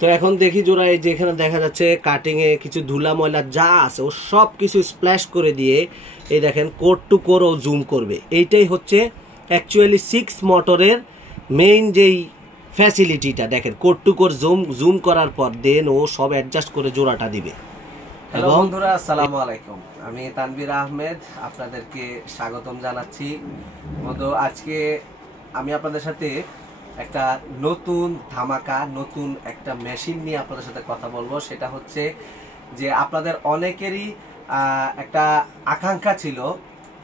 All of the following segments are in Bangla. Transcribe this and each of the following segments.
তো এখন দেখি জোড়া, এই যেখানে দেখা যাচ্ছে কাটিং এ কিছু ধুলা ময়লা যা আছে ও সব কিছু স্প্ল্যাশ করে দিয়ে এই দেখেন কোর টু কোর ও জুম করবে। এইটাই হচ্ছে অ্যাকচুয়ালি 6 মোটরের মেইন যেই ফ্যাসিলিটিটা। দেখেন কোর টু কোর জুম করার পর দেন ও সব অ্যাডজাস্ট করে জোড়াটা দিবে। হ্যালো বন্ধুরা, আসসালামু আলাইকুম। আমি তানভীর আহমেদ, আপনাদেরকে স্বাগতম জানাচ্ছি। বন্ধু, আজকে আমি আপনাদের সাথে একটা নতুন ধামাকা, নতুন একটা মেশিন নিয়ে আপনাদের সাথে কথা বলবো। সেটা হচ্ছে যে আপনাদের অনেকেরই একটা আকাঙ্ক্ষা ছিল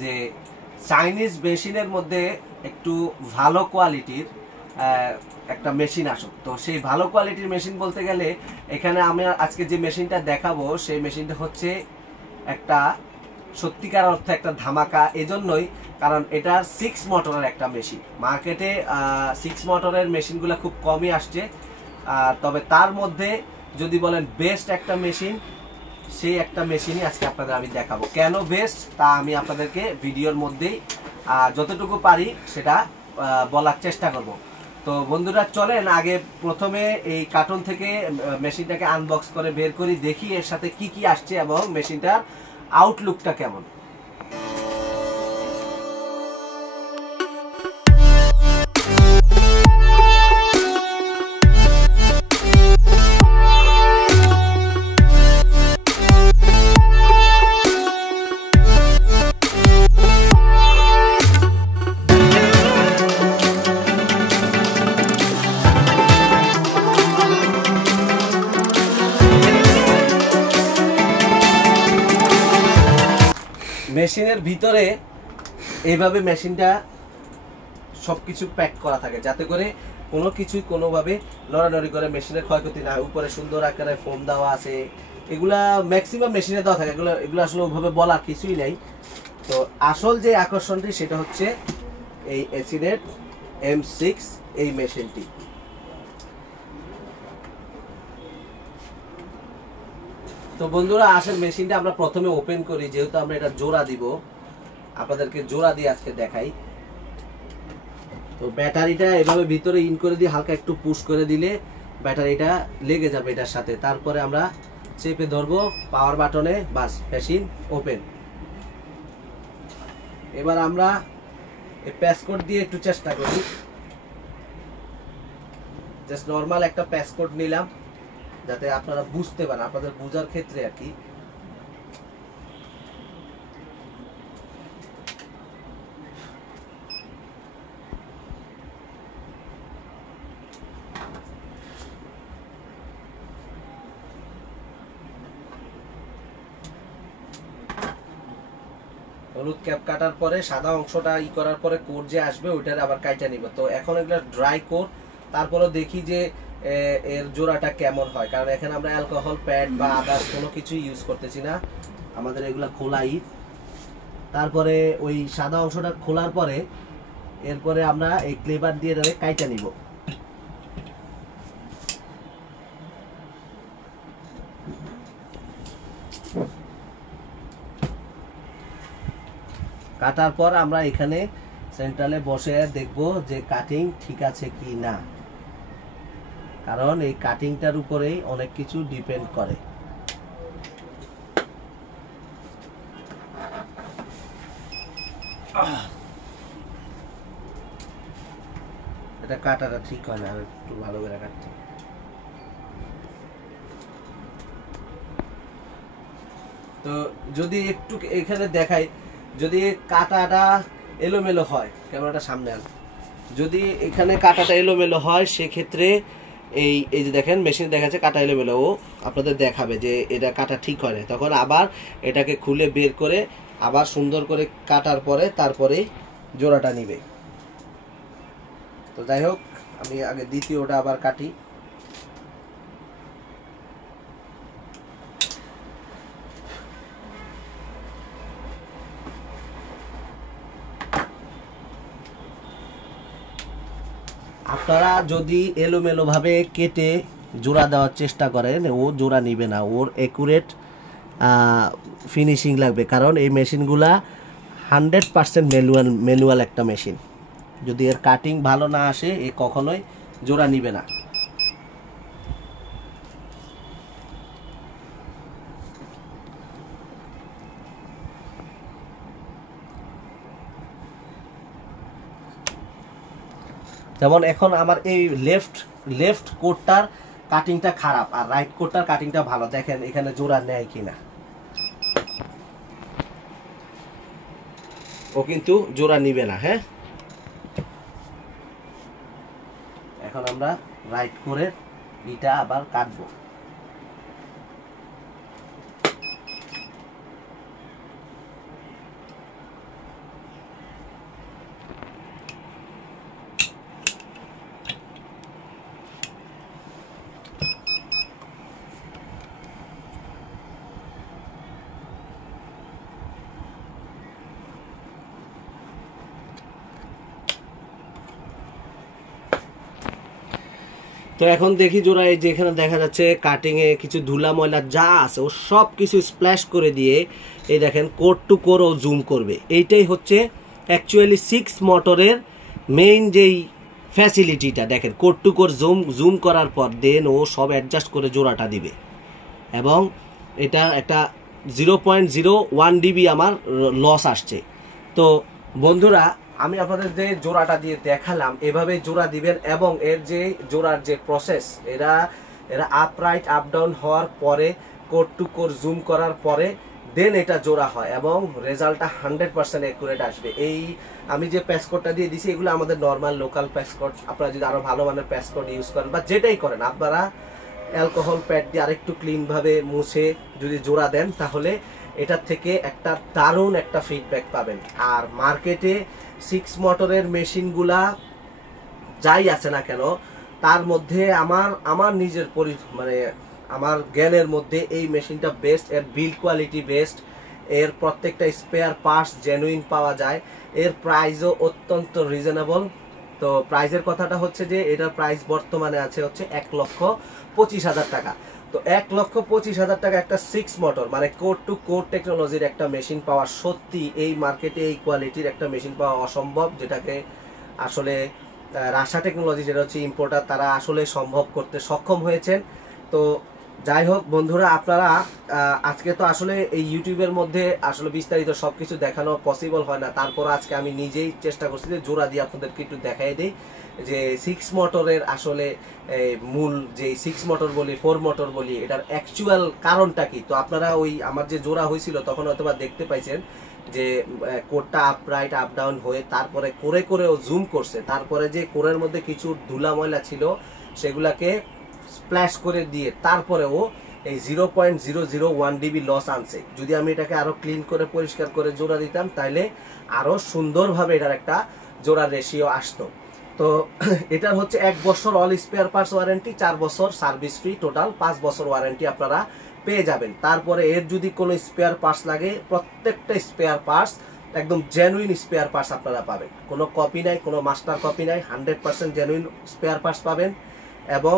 যে চাইনিজ মেশিনের মধ্যে একটু ভালো কোয়ালিটির একটা মেশিন আসুক। তো সেই ভালো কোয়ালিটির মেশিন বলতে গেলে এখানে আমি আজকে যে মেশিনটা দেখাবো সেই মেশিনটা হচ্ছে একটা সত্যিকার অর্থে একটা ধামাকা। এজন্যই কারণ এটা 6 মোটরের একটা মেশিন। মার্কেটে 6 মোটরের মেশিনগুলো খুব কমই আসছে, তবে তার মধ্যে যদি বলেন বেস্ট একটা মেশিন, সেই একটা মেশিনই আজকে আপনাদের আমি দেখাবো। কেন বেস্ট তা আমি আপনাদেরকে ভিডিওর মধ্যেই যতটুকু পারি সেটা বলার চেষ্টা করব। তো বন্ধুরা, চলেন আগে প্রথমে এই কার্টুন থেকে মেশিনটাকে আনবক্স করে বের করি, দেখি এর সাথে কি কি আসছে এবং মেশিনটার আউটলুকটা কেমন। মেশিনের ভিতরে এইভাবে মেশিনটা সবকিছু প্যাক করা থাকে যাতে করে কোনো কিছুই কোনোভাবে লড়ালড়ি করে মেশিনের ক্ষয়ক্ষতি না হয়। উপরে সুন্দর আকারে ফোম দেওয়া আছে, এগুলা ম্যাক্সিমাম মেশিনে দেওয়া থাকে, এগুলো আসলে ওইভাবে বলার কিছুই নেই। তো আসল যে আকর্ষণটি সেটা হচ্ছে এই এসিনেট M6 এই মেশিনটি। তো বন্ধুরা, আসেন মেশিনটা আমরা প্রথমে ওপেন করি, যেহেতু আমরা এটা জোড়া দিব, আপনাদেরকে জোড়া দিয়ে আজকে দেখাই। তো ব্যাটারিটা এভাবে ভিতরে ইন করে দিয়ে হালকা একটু পুশ করে দিলে ব্যাটারিটা লেগে যাবে এটার সাথে। তারপরে আমরা চেপে ধরবো পাওয়ার বাটনে, বাস মেশিন ওপেন। এবার আমরা এই প্যাসকোড দিয়ে একটু চেষ্টা করি, জাস্ট নর্মাল একটা প্যাসকোড নিলাম যাতে আপনারা বুঝতে পারেন, আপনাদের বোঝার ক্ষেত্রে আর কি। হলুদ ক্যাপ কাটার পরে সাদা অংশটা ই করার পরে কোড যে আসবে ওইটার আবার কাইটা নিব। তো এখন এগুলো ড্রাই কোড, তারপরে দেখি যে এর জোড়াটা কেমন হয়, কারণ এখানে আমরা অ্যালকোহল প্যাড বা আদার্স কোনো কিছু ইউজ করতেছি না, আমাদের এগুলা খোলাই। তারপরে ওই সাদা অংশটা খোলার পরে এরপরে আমরা এই ক্লেভার দিয়ে কাইটা নিব। কাটার পর আমরা এখানে সেন্ট্রালে বসে দেখব যে কাটিং ঠিক আছে কি না, কারণ এই কাটিংটার উপরেই অনেক কিছু ডিপেন্ড করে। এটা কাটাটা ঠিক হয় না, আর একটু ভালো করে কাটতে। তো যদি একটু এখানে দেখাই, যদি কাটাটা এলোমেলো হয়, ক্যামেরাটা সামনে আন, যদি এখানে কাটাটা এলোমেলো হয় সেক্ষেত্রে এই যে দেখেন মেশিন দেখাচ্ছে কাটা এলোমেলো, ও আপনাদের দেখাবে যে এটা কাটা ঠিক হয় না। তখন আবার এটাকে খুলে বের করে আবার সুন্দর করে কাটার পরে তারপরে জোড়াটা নিবে। তো যাই হোক, আমি আগে দ্বিতীয়টা আবার কাটি। আপনারা যদি এলোমেলো ভাবে কেটে জোড়া দেওয়ার চেষ্টা করেন, ও জোড়া নিবে না, ওর অ্যাকুরেট ফিনিশিং লাগবে, কারণ এই মেশিনগুলা 100% ম্যানুয়াল একটা মেশিন। যদি এর কাটিং ভালো না আসে এ কখনোই জোড়া নিবে না। যেমন এখন আমার এই লেফট কোটটার কাটিংটা খারাপ আর রাইট কোটটার কাটিংটা ভালো, দেখেন এখানে জোড়া নেয় কিনা, ও কিন্তু জোড়া নিবে না। হ্যাঁ, এখন আমরা রাইট করে এটা আবার কাটবো। তো এখন দেখি জোড়া, এই যে এখানে দেখা যাচ্ছে কাটিং এ কিছু ধুলা ময়লা যা আছে ও সব কিছু স্প্ল্যাশ করে দিয়ে এই দেখেন কোর টু কোর ও জুম করবে। এইটাই হচ্ছে অ্যাকচুয়ালি 6 মোটরের মেইন যেই ফ্যাসিলিটিটা। দেখেন কোর টু কোর জুম করার পর দেন ও সব অ্যাডজাস্ট করে জোড়াটা দিবে, এবং এটা একটা 0.01 dB আমার লস আসছে। তো বন্ধুরা, আমি আপনাদের যে জোড়াটা দিয়ে দেখালাম এভাবে জোড়া দিবেন, এবং এর যে জোড়ার যে প্রসেস, এরা আপরাইট আপ ডাউন হওয়ার পরে কোর টু কোর জুম করার পরে দেন এটা জোড়া হয়, এবং রেজাল্টটা 100% অ্যাকুরেট আসবে। এই আমি যে প্যাসকোডটা দিয়ে দিছি এগুলো আমাদের নর্মাল লোকাল প্যাসকোড। আপনারা যদি আরো ভালো মানের প্যাসকোড ইউজ করেন বা যেটাই করেন, আপনারা অ্যালকোহল প্যাড দিয়ে আরেকটু ক্লিন ভাবে মুছে যদি জোড়া দেন তাহলে এটার থেকে একটা দারুণ একটা ফিডব্যাক পাবেন। আর মার্কেটে 6 মোটরের মেশিনগুলা যাই আছে না কেন, তার মধ্যে আমার নিজের মানে আমার জ্ঞানের মধ্যে এই মেশিনটা বেস্ট। এর বিল্ড কোয়ালিটি বেস্ট, এর প্রত্যেকটা স্পেয়ার পার্টস জেনুইন পাওয়া যায়, এর প্রাইসও অত্যন্ত রিজনেবল। তো প্রাইসের কথাটা হচ্ছে যে এটার প্রাইস বর্তমানে আছে হচ্ছে 1,25,000 টাকা। তো 1,25,000 টাকা একটা 6 মোটর মানে কোর টু কোর টেকনোলজির একটা মেশিন পাওয়া, সত্যি এই মার্কেটে এই কোয়ালিটির একটা মেশিন পাওয়া অসম্ভব, যেটাকে আসলে রাশা টেকনোলজি যেটা হচ্ছে ইম্পোর্টার, তারা আসলে সম্ভব করতে সক্ষম হয়েছেন। তো যাই হোক বন্ধুরা, আপনারা আজকে তো আসলে এই ইউটিউবের মধ্যে আসলে বিস্তারিত সবকিছু দেখানো পসিবল হয় না, তারপর আজকে আমি নিজেই চেষ্টা করছি যে জোড়া দিয়ে আপনাদেরকে একটু দেখাই দিই যে 6 মোটরের আসলে মূল যে 6 মোটর বলি 4 মোটর বলি এটার অ্যাকচুয়াল কারণটা কি। তো আপনারা ওই আমার যে জোড়া হয়েছিল তখন হয়তো বা দেখতে পাইছেন যে কোরটা আপরাইট আপ ডাউন হয়ে তারপরে করে ও জুম করছে, তারপরে যে কোরের মধ্যে কিছু ধুলা ময়লা ছিল সেগুলাকে স্প্ল্যাশ করে দিয়ে তারপরে ও এই 0.001 dB লস আনছে। যদি আমি এটাকে আরো ক্লিন করে পরিষ্কার করে জোড়া দিতাম তাহলে আরো সুন্দরভাবে এটার একটা জোড়ার রেশিও আসতো। তো এটার হচ্ছে 1 বছর অল স্পেয়ার পার্টস ওয়ারেন্টি, 4 বছর সার্ভিস ফ্রি, টোটাল 5 বছর ওয়ারেন্টি আপনারা পেয়ে যাবেন। তারপরে এর যদি কোনো স্পেয়ার পার্টস লাগে, প্রত্যেকটা স্পেয়ার পার্টস একদম জেনুইন স্পেয়ার পার্টস আপনারা পাবেন, কোনো কপি নাই, কোনো মাস্টার কপি নাই, 100% জেনুইন স্পেয়ার পার্টস পাবেন। এবং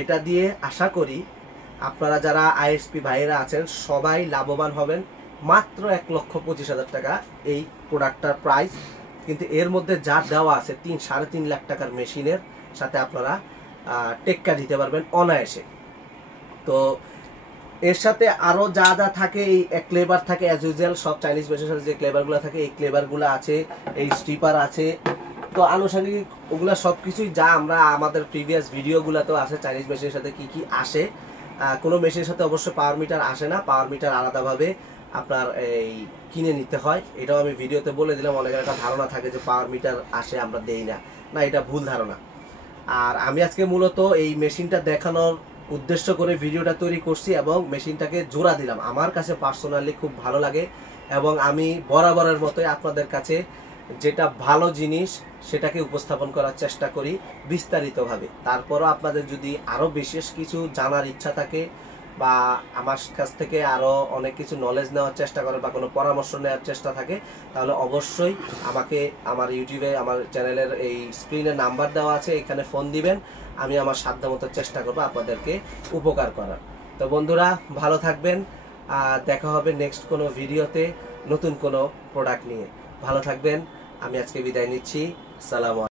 এটা দিয়ে আশা করি আপনারা যারা আইএসপি ভাইয়েরা আছেন সবাই লাভবান হবেন। মাত্র 1,25,000 টাকা এই প্রোডাক্টটার প্রাইস, কিন্তু এর মধ্যে যা দেওয়া আছে 3-3.5 লাখ টাকার মেশিনের সাথে আপনারা টেক্কা দিতে পারবেন অনায়াসে। তো এর সাথে আরো যা যা থাকে, এই ক্লেভার থাকে অ্যাজ ইউজুয়াল, সব চাইনিজ মেশিনের সাথে যে ক্লেভারগুলো থাকে এই ক্লেভারগুলো আছে, এই স্ট্রিপার আছে, তো আনুষঙ্গিক ওগুলা সবকিছুই যা আমরা আমাদের প্রিভিয়াস ভিডিওগুলোতেও আছে চাইনিজ মেশিনের সাথে কি কি আসে। কোনো মেশিনের সাথে অবশ্যই পাওয়ার মিটার আসে না, পাওয়ার মিটার আলাদাভাবে আপনার এই কিনে নিতে হয়। এটাও আমি ভিডিওতে বলে দিলাম, অনেকের একটা ধারণা থাকে যে পাওয়ার মিটার আসে আমরা দেই না, না এটা ভুল ধারণা। আর আমি আজকে মূলত এই মেশিনটা দেখানোর উদ্দেশ্য করে ভিডিওটা তৈরি করছি এবং মেশিনটাকে জোড়া দিলাম। আমার কাছে পার্সোনালি খুব ভালো লাগে এবং আমি বরাবরের মতোই আপনাদের কাছে যেটা ভালো জিনিস সেটাকে উপস্থাপন করার চেষ্টা করি বিস্তারিতভাবে। তারপরও আপনাদের যদি আরও বিশেষ কিছু জানার ইচ্ছা থাকে বা আমার কাছ থেকে আরও অনেক কিছু নলেজ নেওয়ার চেষ্টা করেন বা কোনো পরামর্শ নেওয়ার চেষ্টা থাকে, তাহলে অবশ্যই আমাকে আমার ইউটিউবে আমার চ্যানেলের এই স্ক্রিনে নাম্বার দেওয়া আছে, এখানে ফোন দিবেন, আমি আমার সাধ্যমতো চেষ্টা করবো আপনাদেরকে উপকার করার। তো বন্ধুরা ভালো থাকবেন, দেখা হবে নেক্সট কোনো ভিডিওতে নতুন কোনো প্রোডাক্ট নিয়ে। ভালো থাকবেন, আমি আজকে বিদায় নিচ্ছি। সালাম।